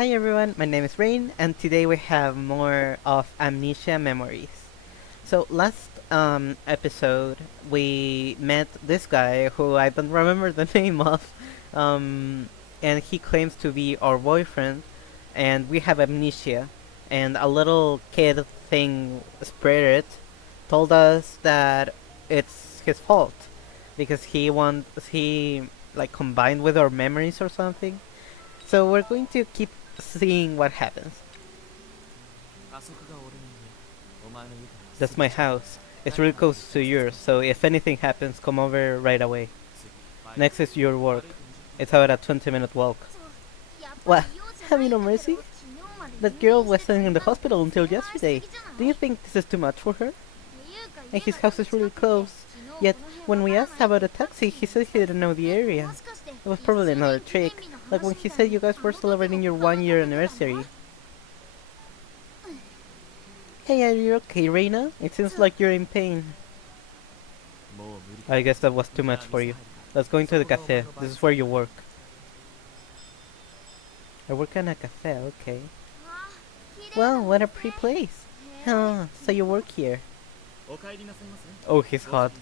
Hi everyone, my name is Rain, and today we have more of Amnesia memories. So last episode we met this guy who I don't remember the name of, um, and he claims to be our boyfriend, and we have amnesia. And a little kid thing, spirit, told us that it's his fault because he like combined with our memories or something. So we're going to keep seeing what happens. That's my house. It's really close to yours, so if anything happens, come over right away. Next is your work. It's about a 20-minute walk. What? Have you no mercy? That girl wasn't in the hospital until yesterday. Do you think this is too much for her? And his house is really close. Yet, when we asked about a taxi, he said he didn't know the area. It was probably another trick, like when he said you guys were celebrating your 1 year anniversary. Hey, are you okay, Reina? It seems like you're in pain. I guess that was too much for you. Let's go into the cafe. This is where you work. I work in a cafe, okay. Well, what a pretty place. Huh, so you work here. Oh, he's hot.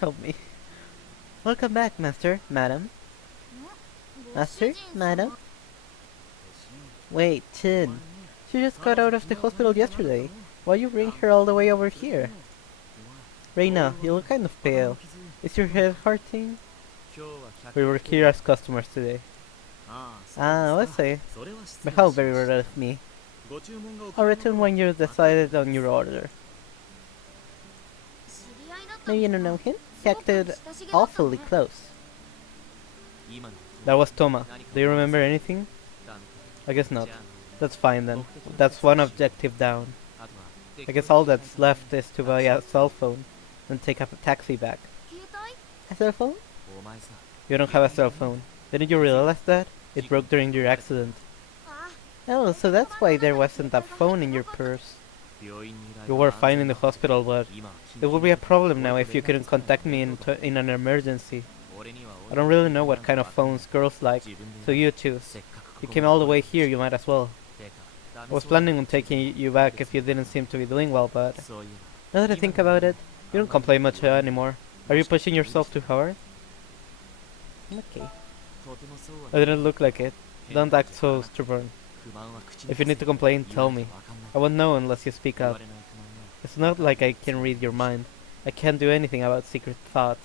Help me. Welcome back, master, madam. Master, madam? Wait, Chin. She just got out of the hospital yesterday. Why you bring her all the way over here? Reina, you look kind of pale. Is your head hurting? We were here as customers today. Ah, I see. But how very rude of me. I'll return when you decided on your order. Maybe you don't know him? He acted awfully close. That was Toma. Do you remember anything? I guess not. That's fine then. That's one objective down. I guess all that's left is to buy a cell phone and take up a taxi back. A cell phone? You don't have a cell phone. Didn't you realize that? It broke during your accident. Oh, so that's why there wasn't a phone in your purse. You were fine in the hospital, but it would be a problem now if you couldn't contact me in an emergency. I don't really know what kind of phones girls like, so you choose. You came all the way here, you might as well. I was planning on taking you back if you didn't seem to be doing well, but now that I think about it, you don't complain much anymore. Are you pushing yourself too hard? Okay. I didn't look like it. Don't act so stubborn. If you need to complain, tell me. I won't know unless you speak up. It's not like I can read your mind. I can't do anything about secret thoughts.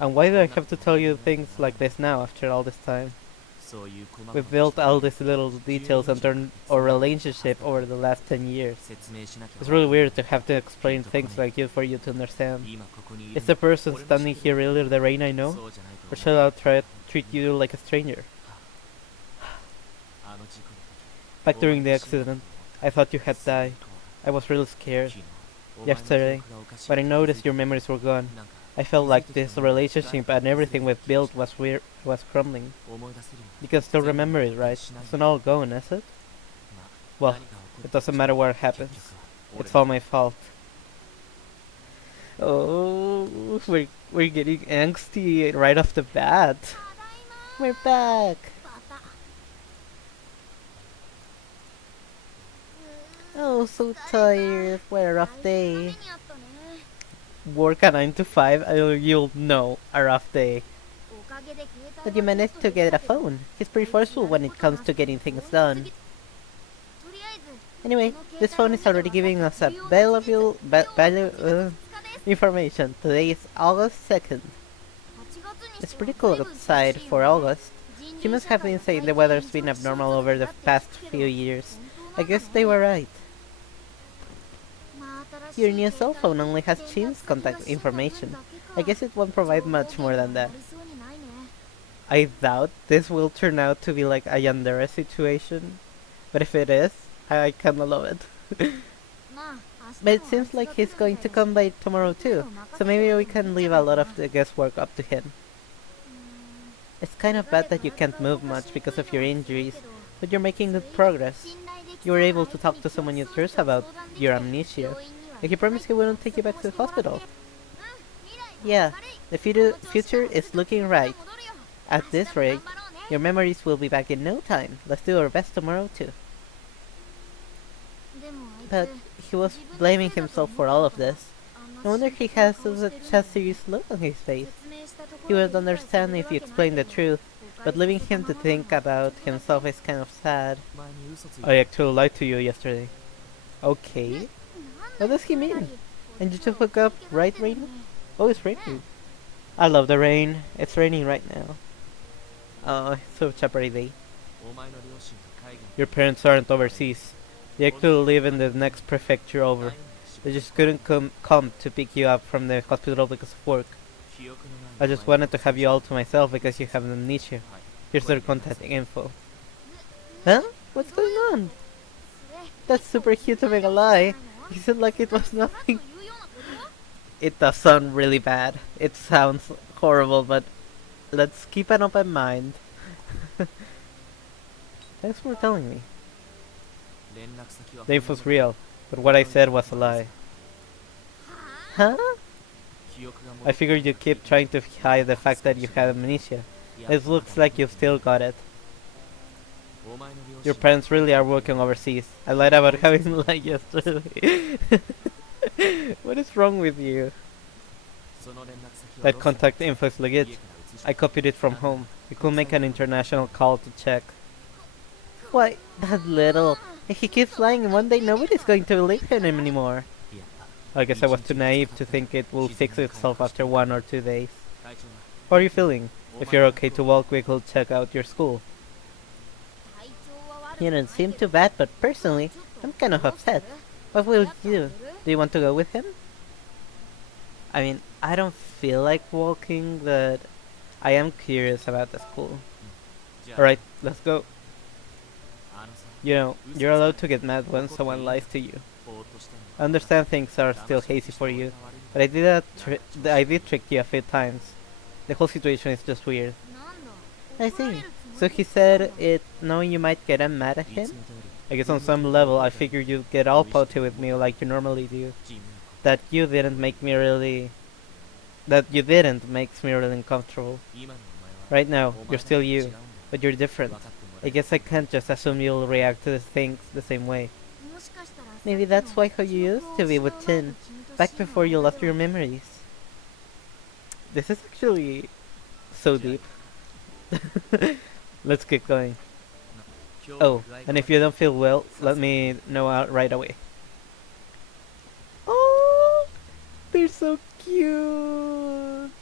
And why do I have to tell you things like this now after all this time? We've built all these little details and turned our relationship over the last 10 years. It's really weird to have to explain things like you for you to understand. Is the person standing here really the Rain I know? Or shall I treat you like a stranger? Back during the accident, I thought you had died. I was really scared. Yesterday, when I noticed your memories were gone, I felt like this relationship and everything we've built was crumbling. You can still remember it, right? It's not all gone, is it? Well, it doesn't matter what happens. It's all my fault. Oh, we're getting angsty right off the bat. We're back. Oh, so tired. What a rough day. Work a 9 to 5, you'll know a rough day. But you managed to get a phone. He's pretty forceful when it comes to getting things done. Anyway, this phone is already giving us a valuable information. Today is August 2nd. It's pretty cool outside for August. Humans have been saying the weather's been abnormal over the past few years. I guess they were right. Your new cell phone only has Chin's contact information. I guess it won't provide much more than that. I doubt this will turn out to be like a Yandere situation. But if it is, I kinda love it. But it seems like he's going to come by tomorrow too, so maybe we can leave a lot of the guesswork up to him. It's kind of bad that you can't move much because of your injuries, but you're making good progress. You were able to talk to someone you trust about your amnesia, and he promised he wouldn't take you back to the hospital. Yeah, the future is looking right. At this rate, Your memories will be back in no time. Let's do our best tomorrow too. But he was blaming himself for all of this. No wonder he has such a serious look on his face. He would understand if you explained the truth, but leaving him to think about himself is kind of sad. I actually lied to you yesterday. Okay. What does he mean? And you just woke up, right, Rain? Oh, it's raining. I love the rain. It's raining right now. Oh, it's such a pretty day. Your parents aren't overseas. They actually live in the next prefecture over. They just couldn't come to pick you up from the hospital because of work. I just wanted to have you all to myself because you have amnesia. Here's their contact info. Huh? What's going on? That's super cute to make a lie. You said like it was nothing. It does sound really bad. It sounds horrible, but let's keep an open mind. Thanks for telling me. The info's real, but what I said was a lie. Huh? I figured you keep trying to hide the fact that you had amnesia. It looks like you've still got it. Your parents really are working overseas. I lied about having lied yesterday. What is wrong with you? That contact info is legit. I copied it from home. You could make an international call to check. Why, that little... If he keeps lying, one day nobody's going to believe him anymore. I guess I was too naive to think it will fix itself after 1 or 2 days. How are you feeling? If you're okay to walk, we could check out your school. You don't seem too bad, but personally, I'm kind of upset. What will you do? Do you want to go with him? I mean, I don't feel like walking, but I am curious about the school. Alright, let's go. You know, you're allowed to get mad when someone lies to you. I understand things are still hazy for you, but I did trick you a few times. The whole situation is just weird. I see. So he said it knowing you might get mad at him? I guess on some level I figured you'd get all pouty with me like you normally do. That you didn't makes me really uncomfortable. Right now, you're still you, but you're different. I guess I can't just assume you'll react to these things the same way. Maybe that's why how you used to be with Tin, back before you lost your memories. This is actually so deep. Let's keep going. Oh, and if you don't feel well, let me know right away. Oh, they're so cute.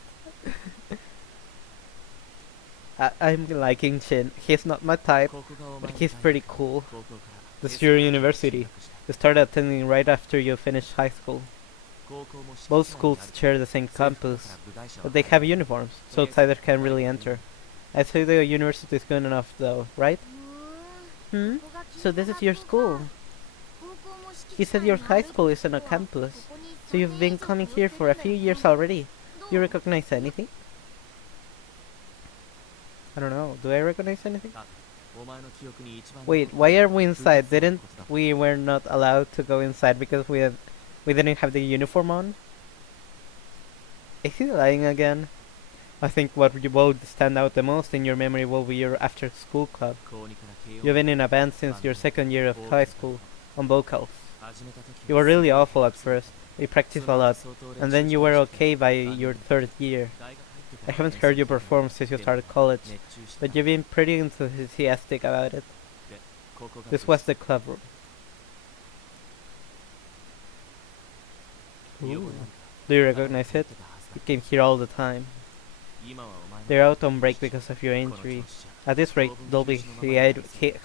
I'm liking Chin. He's not my type, but he's pretty cool. This is your university. You started attending right after you finished high school. Both schools share the same campus, but they have uniforms, so outsiders can't really enter. I say the university is good enough though, right? Hmm? So this is your school. You said your high school is on a campus, so you've been coming here for a few years already. Do you recognize anything? I don't know, do I recognize anything? Wait, why are we inside? We were not allowed to go inside because we didn't have the uniform on? Is he lying again? I think what will stand out the most in your memory will be your after-school club. You've been in a band since your second year of high school, on vocals. You were really awful at first, we practiced a lot, and then you were okay by your third year. I haven't heard you perform since you started college, but you've been pretty enthusiastic about it. This was the club room. Ooh. Do you recognize it? You came here all the time. They're out on break because of your injury. At this rate, they'll be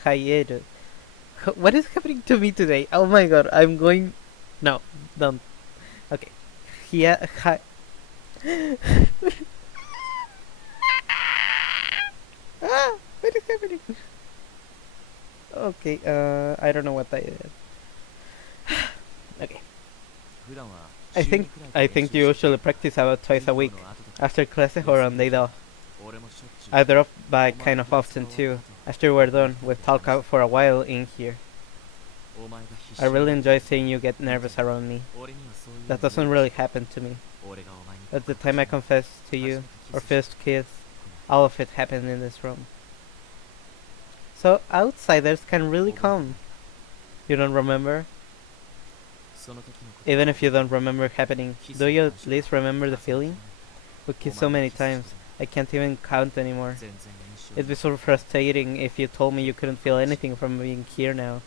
hiatus. What is happening to me today? Oh my god, I'm going... No, don't. Okay. What is happening? Okay, I don't know what I did. Okay. I think you usually practice about twice a week, after classes or on day off. I drop by kind of often too. After we're done, we've talked out for a while in here. I really enjoy seeing you get nervous around me. That doesn't really happen to me. At the time I confessed to you, our first kiss, all of it happened in this room. So outsiders can really come. You don't remember? Even if you don't remember happening, do you at least remember the feeling? We kissed so many times, I can't even count anymore. It'd be so frustrating if you told me you couldn't feel anything from being here now.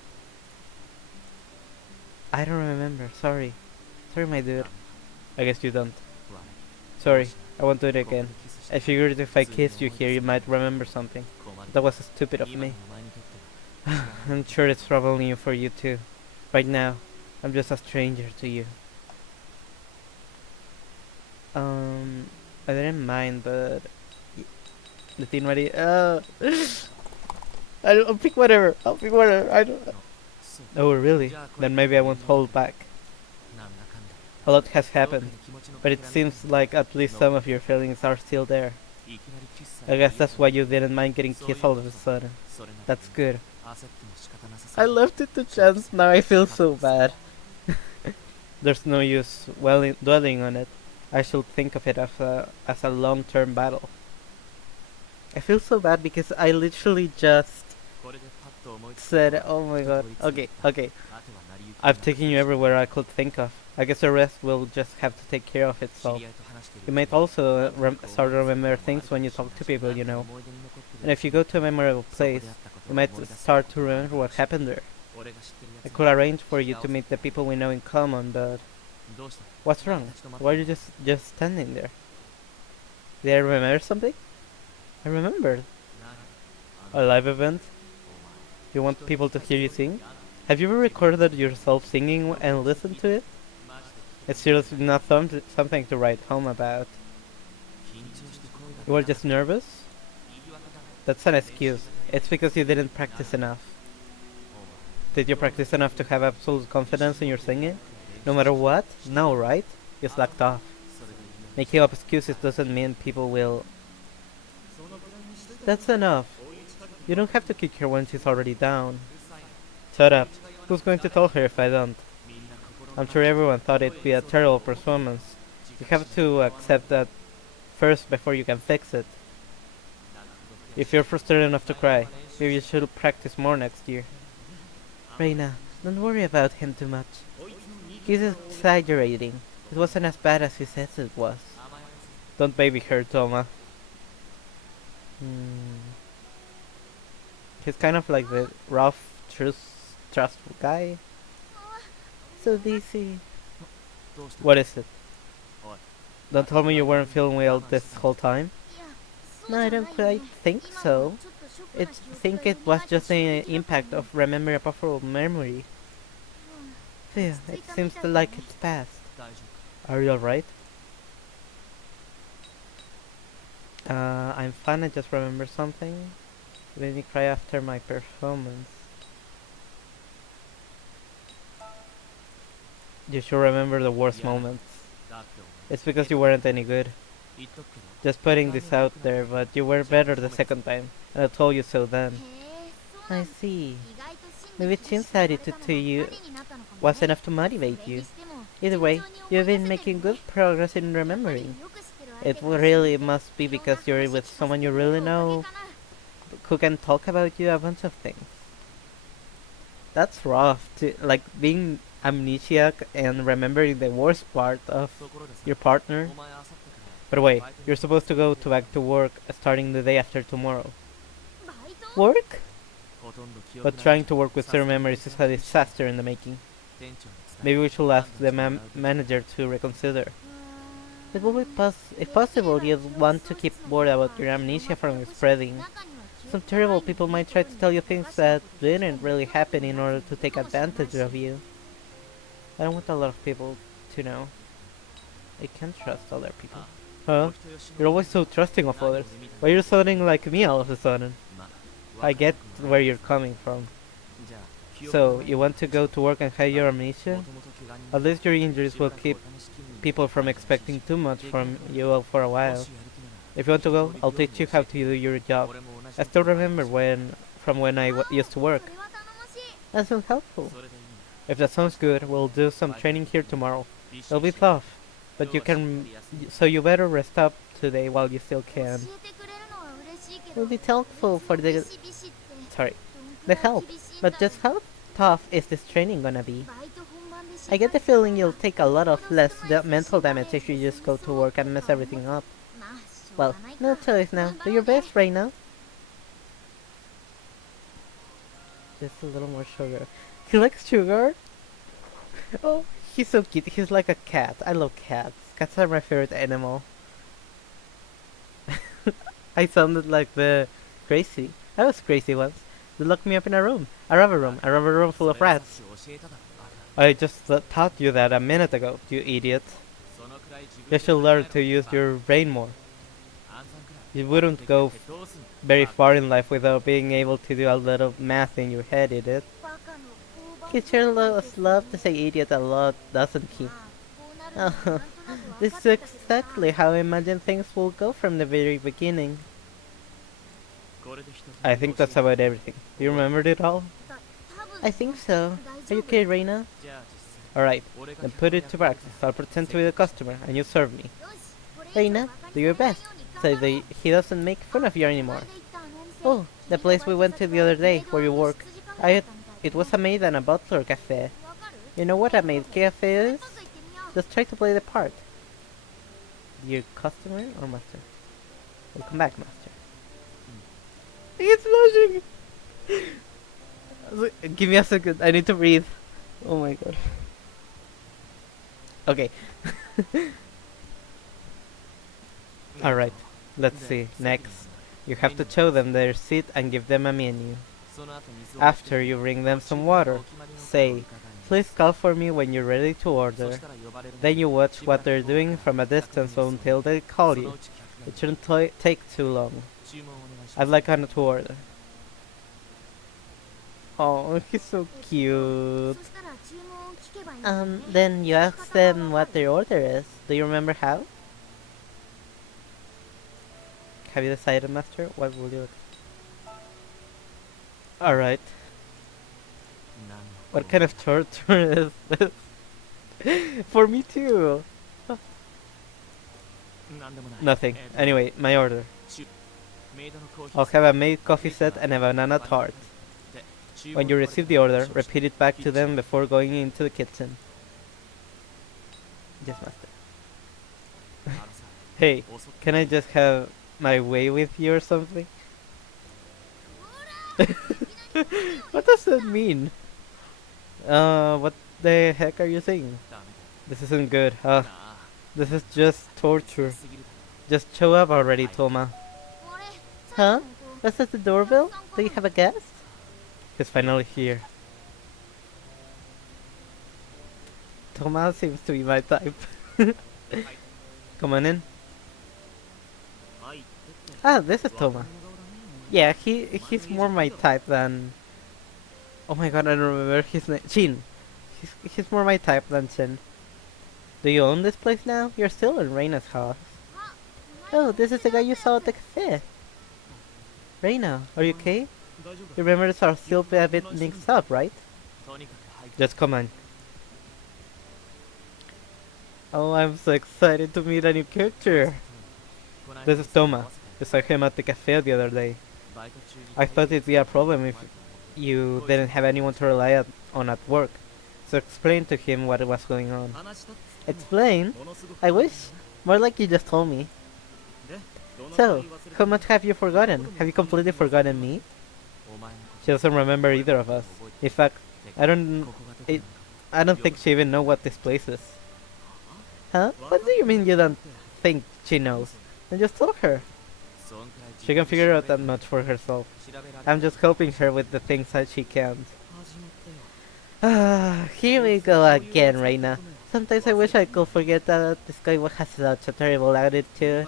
I don't remember, sorry. Sorry, my dude. I guess you don't. Sorry, I won't do it again. I figured if I kissed you here, you might remember something. That was stupid of me. I'm sure it's troubling you for you too. Right now, I'm just a stranger to you. I didn't mind, but the thing ready. I'll pick whatever. I'll pick whatever. I don't. Oh, really? Then maybe I won't hold back. A lot has happened, but it seems like at least some of your feelings are still there. I guess that's why you didn't mind getting kissed all of a sudden. That's good. I left it to chance, now I feel so bad. There's no use dwelling on it. I should think of it as a long-term battle. I feel so bad because I literally just said, oh my god, okay. I've taken you everywhere I could think of. I guess the rest will just have to take care of itself. You might also start to remember things when you talk to people you know. And if you go to a memorable place, you might start to remember what happened there. I could arrange for you to meet the people we know in common, but... What's wrong? Why are you just standing there? Did I remember something? I remembered. A live event? You want people to hear you sing? Have you ever recorded yourself singing and listened to it? It's seriously not something to write home about. You were just nervous? That's an excuse. It's because you didn't practice enough. Did you practice enough to have absolute confidence in your singing? No matter what? No, right? You slacked off. Making up excuses doesn't mean people will... That's enough. You don't have to kick her when she's already down. Shut up. Who's going to tell her if I don't? I'm sure everyone thought it'd be a terrible performance. You have to accept that first before you can fix it. If you're frustrated enough to cry, maybe you should practice more next year. Reina, don't worry about him too much. He's exaggerating. It wasn't as bad as he says it was. Don't baby her, Toma. He's kind of like the rough, trustful guy. So DC. What is it? Don't tell me you weren't feeling well this whole time. No, I don't quite think so. I think it was just the impact of remembering a powerful memory. Phew, it seems like it's past. Are you alright? I'm fine, I just remember something. It made me cry after my performance. You should remember the worst moments. It's because you weren't any good. Just putting this out there, but you were better the second time, and I told you so then. I see. Maybe Chin's attitude to you was enough to motivate you. Either way, you've been making good progress in remembering. It really must be because you're with someone you really know, who can talk about you a bunch of things. That's rough, like being amnesiac and remembering the worst part of your partner. By the way, you're supposed to go back to work starting the day after tomorrow. Work? But trying to work with zero memories is a disaster in the making. Maybe we should ask the manager to reconsider. It will be if possible, you'd want to keep word about your amnesia from spreading. Some terrible people might try to tell you things that didn't really happen in order to take advantage of you. I don't want a lot of people to know. I can't trust other people. Huh? You're always so trusting of others. Why are you sounding like me all of a sudden? I get where you're coming from. So, you want to go to work and hide your amnesia? At least your injuries will keep people from expecting too much from you for a while. If you want to go, I'll teach you how to do your job. I still remember from when I used to work. That sounds helpful. If that sounds good, we'll do some training here tomorrow. It'll be tough, but so you better rest up today while you still can. We'll be thankful for the sorry. That helps. But just how tough is this training gonna be? I get the feeling you'll take a lot of less mental damage if you just go to work and mess everything up. Well, no choice now. Do your best right now. Just a little more sugar. He likes sugar? Oh, he's so cute. He's like a cat. I love cats. Cats are my favorite animal. I sounded like the crazy. I was crazy once. They locked me up in a room. A rubber room. A rubber room full of rats. I just taught you that a minute ago, you idiot. You should learn to use your brain more. You wouldn't go very far in life without being able to do a little math in your head, idiot. He sure love to say idiot a lot, doesn't he? Oh, this is exactly how I imagine things will go from the very beginning. I think that's about everything. Do you remember it all? I think so. Are you okay, Reina? Alright, then put it to practice. I'll pretend to be the customer, and you serve me. Reina, do your best, so that he doesn't make fun of you anymore. Oh, the place we went to the other day, where you work. It was a maid and a butler cafe. You know what a maid cafe is? Just try to play the part. Dear customer or master? Welcome back, master. It's blushing! Give me a second, I need to breathe. Oh my god. Okay. Alright, let's see. Next, you have to show them their seat and give them a menu. After, you bring them some water. Say, please call for me when you're ready to order. Then you watch what they're doing from a distance until they call you. It shouldn't take too long. I'd like Anna to order. Oh, he's so cute. Then you ask them what their order is. Do you remember how? Have you decided, master? What will you... Alright. What kind of torture is this? For me too! Nothing. Anyway, my order. I'll have a made coffee set and a banana tart. When you receive the order, repeat it back to them before going into the kitchen. Yes, master. Hey, can I just have my way with you or something? What does that mean? What the heck are you saying? This isn't good, huh? This is just torture. Just show up already, Toma. Huh? Was that the doorbell? Do you have a guest? He's finally here. Toma seems to be my type. Come on in. Ah, this is Toma. Yeah, he's more my type than... Oh my god, I don't remember his name. Shin. He's more my type than Shin. Do you own this place now? You're still in Reina's house. Oh, this is the guy you saw at the cafe. Reina, are you okay? Your memories are still a bit mixed up, right? Just come on. Oh, I'm so excited to meet a new character. This is Toma. I saw him at the cafe the other day. I thought it'd be a problem if you didn't have anyone to rely on at work. So explain to him what was going on. Explain? I wish. More like you just told me. So, how much have you forgotten? Have you completely forgotten me? She doesn't remember either of us. In fact, I don't think she even knows what this place is. Huh? What do you mean you don't think she knows? Then just tell her. She can figure out that much for herself. I'm just helping her with the things that she can't. Here we go again, Reina. Sometimes I wish I could forget that this guy has such a terrible attitude.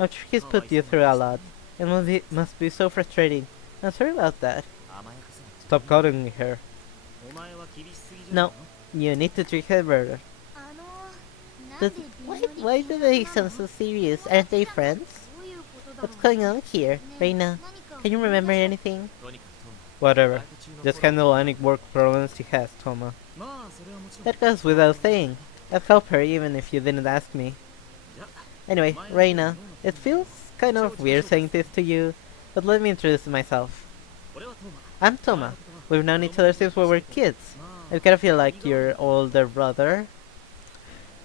I'm sure he's put you through a lot. It must be so frustrating. I'm sorry about that. Stop calling her. No, you need to treat her better. Why do they sound so serious? Aren't they friends? What's going on here? Reina, can you remember anything? Whatever. Just handle any work problems she has, Toma. That goes without saying. I'd help her even if you didn't ask me. Anyway, Reina, it feels kind of weird saying this to you, but let me introduce myself. I'm Toma. We've known each other since we were kids. I kind of feel like your older brother.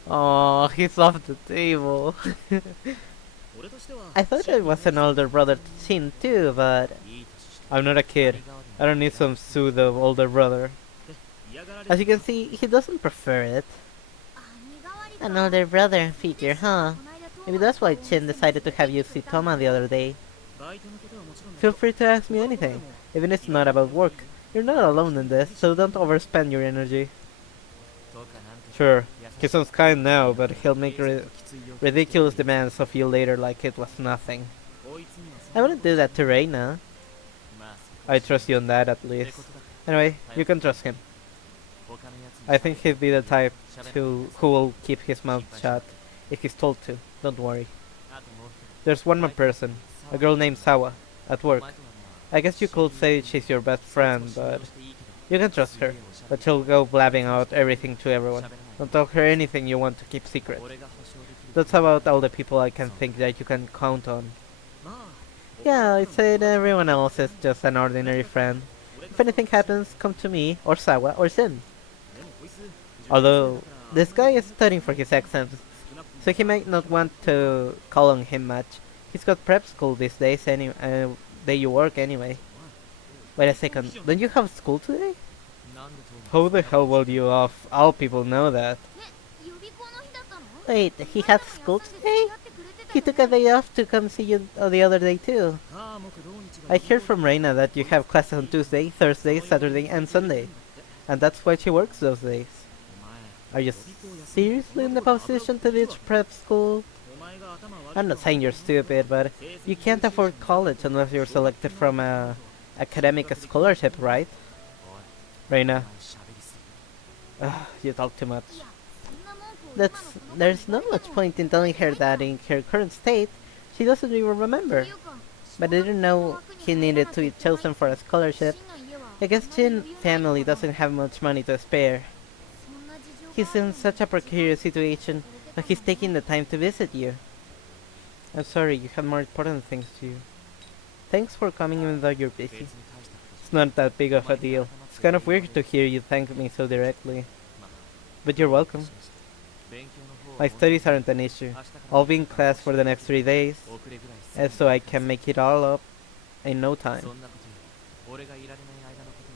Oh, he's off the table. I thought I was an older brother to Chin too, but I'm not a kid. I don't need some pseudo older brother. As you can see, he doesn't prefer it. An older brother figure, huh? Maybe that's why Chin decided to have you see Toma the other day. Feel free to ask me anything, even if it's not about work. You're not alone in this, so don't overspend your energy. Sure, he sounds kind now, but he'll make ridiculous demands of you later like it was nothing. I wouldn't do that to Reina. I trust you on that at least. Anyway, you can trust him. I think he'd be the type who will keep his mouth shut if he's told to. Don't worry. There's one more person, a girl named Sawa, at work. I guess you could say she's your best friend, but you can trust her. But she'll go blabbing out everything to everyone. Don't tell her anything you want to keep secret. That's about all the people I can think that you can count on. Yeah, I'd say that everyone else is just an ordinary friend. If anything happens, come to me, or Sawa, or Sin. Although, this guy is studying for his exams, so he might not want to call on him much. He's got prep school these days, day you work anyway. Wait a second, don't you have school today? How the hell will you of all people know that? Wait, he had school today? He took a day off to come see you the other day too. I heard from Reina that you have classes on Tuesday, Thursday, Saturday, and Sunday. And that's why she works those days. Are you seriously in the position to teach prep school? I'm not saying you're stupid, but you can't afford college unless you're selected from a academic scholarship, right? Reina. You talk too much. There's not much point in telling her that in her current state, she doesn't even remember. But I didn't know he needed to be chosen for a scholarship. I guess Chin family doesn't have much money to spare. He's in such a precarious situation, but he's taking the time to visit you. I'm sorry, you have more important things to do. Thanks for coming even though you're busy. It's not that big of a deal. It's kind of weird to hear you thank me so directly. But you're welcome. My studies aren't an issue. I'll be in class for the next 3 days, and so I can make it all up in no time.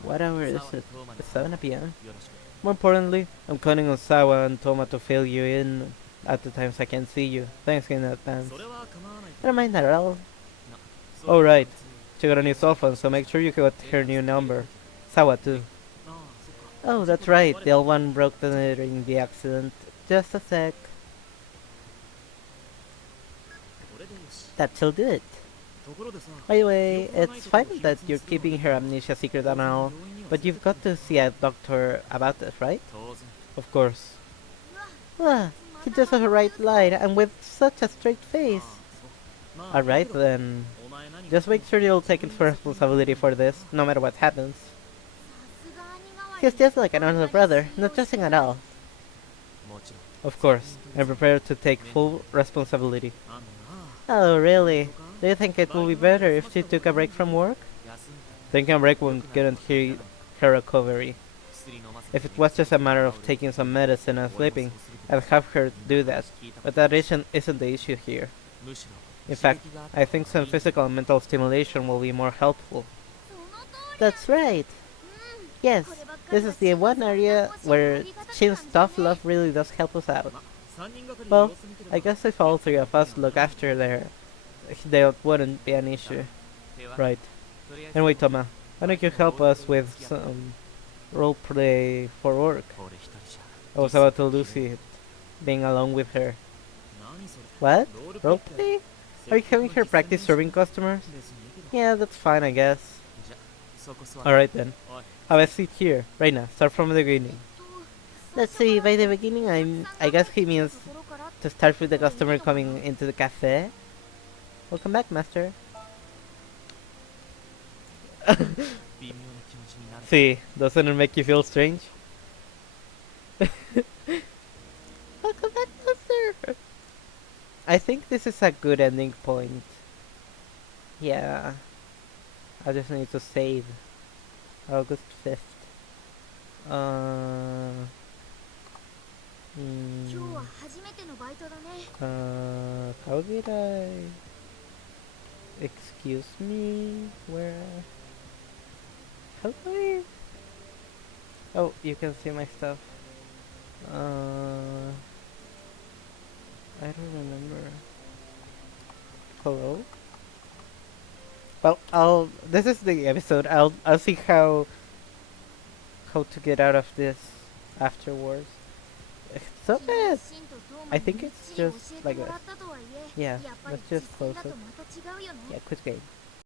What hour is it? It's 7 p.m. More importantly, I'm counting on Sawa and Toma to fill you in at the times I can see you. Thanks in advance. I don't mind that at all. Oh right, she got a new cell phone, so make sure you got her new number. Sawa too. Oh, that's right, the old one broke during the accident. Just a sec. That should do it. By the way, it's fine that you're keeping her amnesia secret and all, but you've got to see a doctor about this, right? Of course. Ah, he just has a right line, and with such a straight face. Alright then. Just make sure you'll take full responsibility for this, no matter what happens. He's just like another brother, not trusting at all. Of course, I'm prepared to take full responsibility. Oh, really? Do you think it would be better if she took a break from work? Taking a break won't guarantee her recovery. If it was just a matter of taking some medicine and sleeping, I'd have her do that, but that isn't the issue here. In fact, I think some physical and mental stimulation will be more helpful. That's right. Yes, this is the one area where Shin's tough love really does help us out. Well, I guess if all 3 of us look after there wouldn't be an issue. Right. Anyway, Toma, why don't you help us with some roleplay for work? I was about to lose it, being alone with her. What? Roleplay? Are you having her practice serving customers? Yeah, that's fine, I guess. Alright then. Have a seat here, right now. Start from the beginning. Let's see, by the beginning I guess he means to start with the customer coming into the cafe. Welcome back, master. See, doesn't it make you feel strange? Welcome back, master. I think this is a good ending point. Yeah. I just need to save. August 5th. How did I... Excuse me? Where... How do I... Oh, you can see my stuff. I don't remember. Hello? Well, this is the episode. I'll see how to get out of this afterwards. It's so bad. I think it's just like this. Yeah, let's just close it. Yeah, quit game.